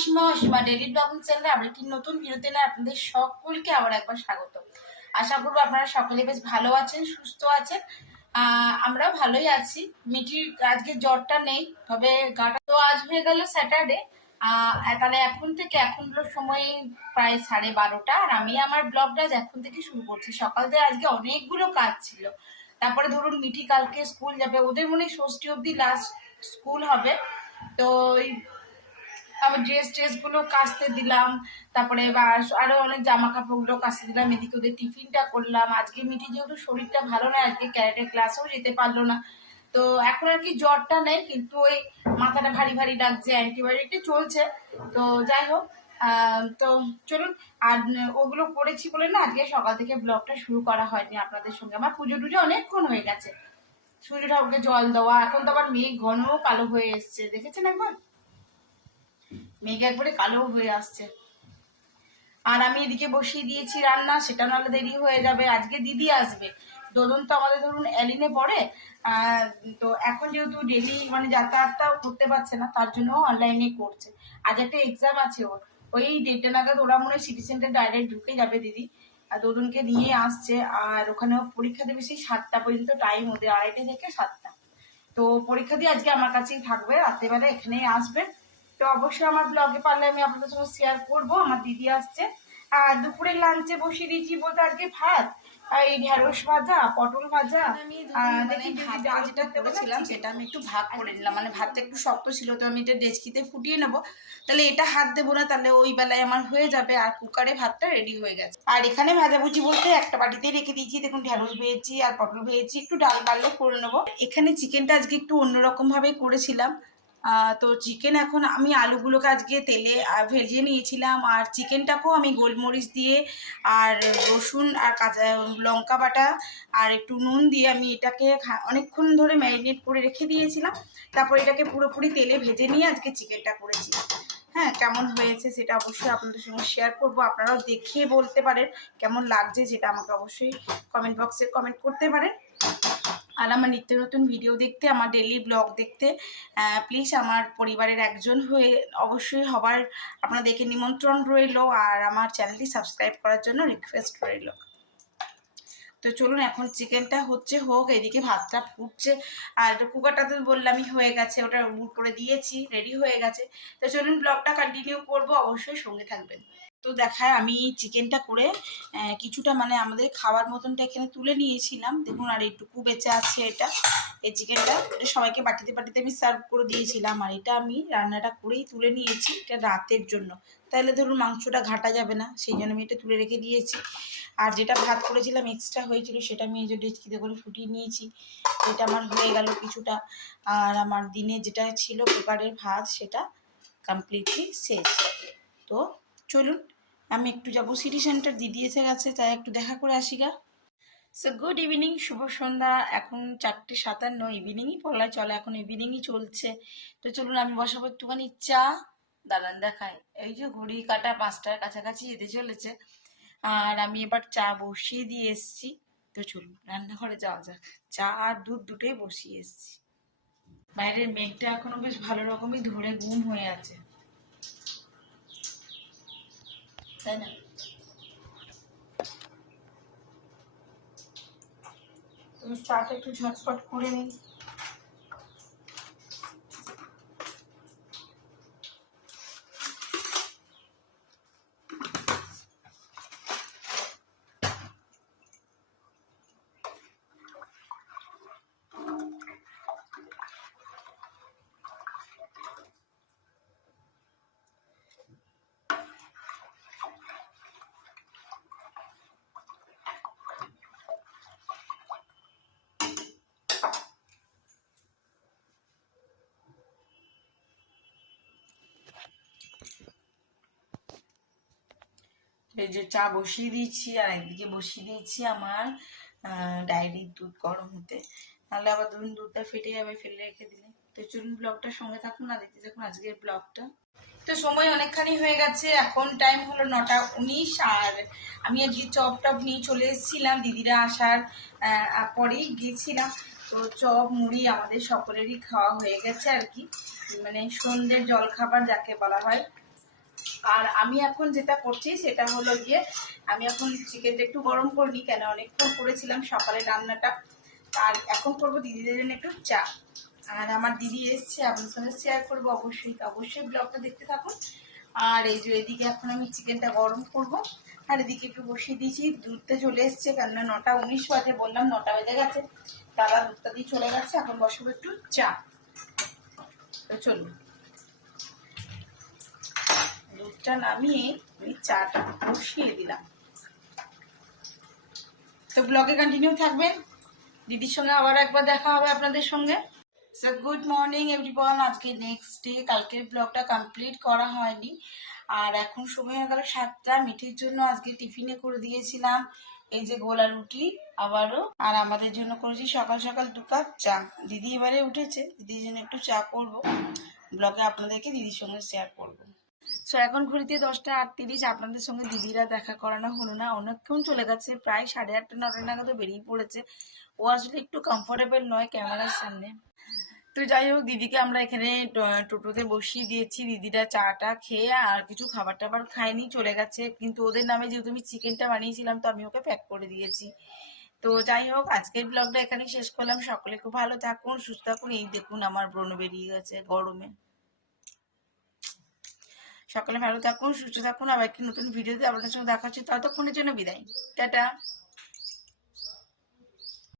Asima Asima daily blogging চ্যানেলে আমরা একটি নতুন ভিডিওতে না আপনাদের সকলকে আবার একবার স্বাগত। আশা করবো আপনারা সকলে বেশ ভালো আছেন, সুস্থ আছেন। আমরাও ভালোই আছি। মিটির আজকে জ্বরটা নেই, তবে গাটা তো আজ হয়ে গেল স্যাটারডে। তাহলে এখন সময় প্রায় 12:30, আর আমি আমার ব্লগটা এখন থেকে শুরু করছি। সকাল থেকে আজকে অনেকগুলো কাজ ছিল। তারপরে ধরুন মিটি কালকে স্কুল যাবে, ওদের মনে ষষ্ঠী অবধি লাস্ট স্কুল হবে। তো আবার ড্রেসগুলো কাচতে দিলাম, তারপরে আরো অনেক জামা কাপড়গুলো কাচতে দিলাম, এদিকে ওদের টিফিনটা করলাম। আজকে মিটি যেহেতু শরীরটা ভালো না, আজকে ক্যারাটে ক্লাসেও যেতে পারলো না। তো এখন আর কি জ্বরটা নেই, কিন্তু ওই মাথাটা ভারী ভারী লাগছে, অ্যান্টিবায়োটিকটা চলছে। তো যাই হোক, তো চলুন। আর ওগুলো করেছি বলে না আজকে সকাল থেকে ব্লগটা শুরু করা হয়নি আপনাদের সঙ্গে। আমার পুজো টুজো অনেকক্ষণ হয়ে গেছে, সূর্য ঠাকুরকে জল দেওয়া, এখন তো আবার মেঘ ঘন কালো হয়ে এসছে, দেখেছেন একবার মেঘ একবারে কালো হয়ে আসছে। আর আমি এদিকে বসিয়ে দিয়েছি রান্না, সেটা নাহলে দেরি হয়ে যাবে। আজকে দিদি আসবে। দোদন তো আমাদের ধরুন এলিনে পড়ে, তো এখন যেহেতু ডেলি মানে যাতায়াতটাও করতে পারছে না, তার জন্য অনলাইনে করছে। আজ একটা এক্সাম আছে ওর, ওই 1:30 নাগাদ ওরা মনে হয় সিটি সেন্টার ডাইরেক্ট ঢুকে যাবে দিদি, আর দোদনকে নিয়ে আসছে। আর ওখানে পরীক্ষা দেবে সেই 7টা পর্যন্ত টাইম, ওদের 2:30 থেকে 7টা। তো পরীক্ষা দিয়ে আজকে আমার কাছেই থাকবে, রাত্রেবেলা এখানেই আসবে। তো অবশ্যই আমার ব্লগে পারলে আমি আপনাদের সঙ্গে শেয়ার করবো। আমার দিদি আসছে। আর দুপুরে লাঞ্চে বসিয়ে দিয়েছি বলতে আজকে ভাত, আর এই ঢেঁড়স ভাজা, পটল ভাজা। দেখি ডাল যেটা করেছিলাম সেটা আমি একটু ভাগ করে নিলাম, মানে ভাতটা একটু শক্ত ছিল, তো আমি এটা ডেচকিতে ফুটিয়ে নেবো। তাহলে এটা হাত দেবো না, তাহলে ওই বেলায় আমার হয়ে যাবে। আর কুকারে ভাতটা রেডি হয়ে গেছে। আর এখানে ভাজাভুজি বলতে একটা বাটিতে রেখে দিয়েছি, দেখুন ঢেঁড়স ভেজেছি আর পটল ভেজেছি, একটু ডাল বাড়লে করে নেবো। এখানে চিকেনটা আজকে একটু অন্যরকম ভাবে করেছিলাম। তো চিকেন এখন আমি আলুগুলোকে আজকে তেলে ভেজে নিয়েছিলাম, আর চিকেনটাকেও আমি গোলমরিচ দিয়ে আর রসুন আর কাঁচা লঙ্কা বাটা আর একটু নুন দিয়ে আমি এটাকে অনেকক্ষণ ধরে ম্যারিনেট করে রেখে দিয়েছিলাম। তারপর এটাকে পুরোপুরি তেলে ভেজে নিয়ে আজকে চিকেনটা করেছি। হ্যাঁ, কেমন হয়েছে সেটা অবশ্যই আপনাদের সঙ্গে শেয়ার করব। আপনারাও দেখিয়ে বলতে পারেন কেমন লাগছে, যেটা আমাকে অবশ্যই কমেন্ট বক্সে কমেন্ট করতে পারেন। আর আমার নিত্য নতুন ভিডিও দেখতে, আমার ডেইলি ব্লগ দেখতে প্লিজ আমার পরিবারের একজন হয়ে অবশ্যই হবার আপনাদেরকে নিমন্ত্রণ রইল, আর আমার চ্যানেলটি সাবস্ক্রাইব করার জন্য রিকোয়েস্ট রইল। তো চলুন, এখন চিকেনটা হোক, এদিকে ভাতটা ফুটছে। আর কুকারটা তো বললামই হয়ে গেছে, ওটা বুট করে দিয়েছি, রেডি হয়ে গেছে। তো চলুন ব্লগটা কন্টিনিউ করব, অবশ্যই সঙ্গে থাকবেন। তো দেখায় আমি চিকেনটা করে কিছুটা মানে আমাদের খাওয়ার মতনটা এখানে তুলে নিয়েছিলাম, দেখুন। আর এইটুকু বেঁচে আছে এটা, এই চিকেনটা সবাইকে বাটিতে বাটিতে আমি সার্ভ করে দিয়েছিলাম। আর এটা আমি রান্নাটা করেই তুলে নিয়েছি, এটা রাতের জন্য, তাহলে ধরুন মাংসটা ঘাটা যাবে না, সেই জন্য আমি এটা তুলে রেখে দিয়েছি। আর যেটা ভাত করেছিলাম এক্সট্রা হয়েছিল, সেটা আমি এই যে ডেচকিতে করে ফুটিয়ে নিয়েছি, এটা আমার হয়ে গেল কিছুটা। আর আমার দিনে যেটা ছিল কুকারের ভাত, সেটা কমপ্লিটলি শেষ। তো চলুন, আমি একটু যাবো সিটি সেন্টার, দিদি এসে গেছে, তাই একটু দেখা করে আসি গা। সো গুড ইভিনিং, শুভ সন্ধ্যা। এখন 4:57, ইভিনিংই বলা চলে, এখন ইভিনিংই চলছে। তো চলুন আমি বসাবো একটুখানি চা। দাঁড়ান দেখাই, এই যে ঘড়ি কাটা 5টার কাছাকাছি যেতে চলেছে, আর আমি এবার চা বসিয়ে দিয়ে এসছি। তো চলুন রান্নাঘরে যাওয়া যাক। চা আর দুধ দুটোই বসিয়ে এসছি। বাইরের মেঘটা এখনো বেশ ভালো রকমই ধরে গুম হয়ে আছে, তাই না? তুমি চাটা একটু ঝটপট করে নিই। এই যে চা বসিয়ে দিয়েছি, আর একদিকে বসিয়ে দিয়েছি আমার ডায়েরির দুধ গরম হতে, নাহলে আবার ধরুন দুধটা ফেটে যাবে ফেলে রেখে দিলে। তো চলুন ব্লগটার সঙ্গে থাকুন, আর দেখতে থাকুন আজকের ব্লগটা। তো সময় অনেকখানি হয়ে গেছে, এখন টাইম হলো 9:19। আর আমি আজকে চপ টপ নিয়ে চলে এসেছিলাম, দিদিরা আসার পরেই গিয়েছিলাম। তো চপ মুড়ি আমাদের সকলেরই খাওয়া হয়ে গেছে আর কি, মানে সন্ধ্যের জলখাবার যাকে বলা হয়। আর আমি এখন যেটা করছি সেটা হলো গিয়ে আমি এখন চিকেনটা একটু গরম করিনি, কেন অনেকক্ষণ করেছিলাম সকালে রান্নাটা। আর এখন করবো দিদিদের জন্য একটু চা। আর আমার দিদি এসছে, আপনার সঙ্গে শেয়ার করবো অবশ্যই, অবশ্যই ব্লগটা দেখতে থাকুন। আর এই যে এদিকে এখন আমি চিকেনটা গরম করব। আর এদিকে একটু বসিয়ে দিয়েছি, দুধটা চলে এসছে, কেননা 9:19 বাজে, বললাম 9টা বেজে গেছে, তারা দুধটা দিয়ে চলে গেছে। এখন বসাবো একটু চা। তো চলুন, দুধটা নামিয়ে আমি চাটা বসিয়ে দিলাম। তো ব্লগে কন্টিনিউ থাকবেন, দিদির সঙ্গে আবার একবার দেখা হবে আপনাদের সঙ্গে। সো গুড মর্নিং এভরিওয়ান, আজকে নেক্সট ডে, কালকের ব্লগটা কমপ্লিট করা হয়নি। আর এখন সময় হয়ে গেল 7টা। মিঠির জন্য আজকে টিফিনে করে দিয়েছিলাম এই যে গোলা রুটি আবারও, আর আমাদের জন্য করেছি সকাল সকাল 2 কাপ চা। দিদি এবারে উঠেছে, দিদির জন্য একটু চা করব, ব্লগে আপনাদেরকে দিদির সঙ্গে শেয়ার করবো। সো এখন ঘড়িতে 10টা 38, আপনাদের সঙ্গে দিদিরা দেখা করানো হলো না, অনেকক্ষণ চলে গেছে, প্রায় 8:30 9টা নাগাদ বেরিয়ে পড়েছে। ও আসলে একটু কমফোর্টেবল নয় ক্যামেরার সামনে। তো যাই হোক, দিদিকে আমরা এখানে টোটোতে বসিয়ে দিয়েছি। দিদিরা চাটা খেয়ে আর কিছু খাবার টাবার খায়নি, চলে গেছে। কিন্তু ওদের নামে যেহেতু আমি চিকেনটা বানিয়েছিলাম, তো আমি ওকে প্যাক করে দিয়েছি। তো যাই হোক, আজকের ব্লগটা এখানেই শেষ করলাম। সকলে খুব ভালো থাকুন, সুস্থ থাকুন। এই দেখুন আমার ব্রণ বেরিয়ে গেছে গরমে। সকলে ভালো থাকুন, সুস্থ থাকুন। আবার একটি নতুন ভিডিওতে আপনাদের সঙ্গে দেখা হচ্ছে, ততক্ষণের জন্য বিদায়, টাটা।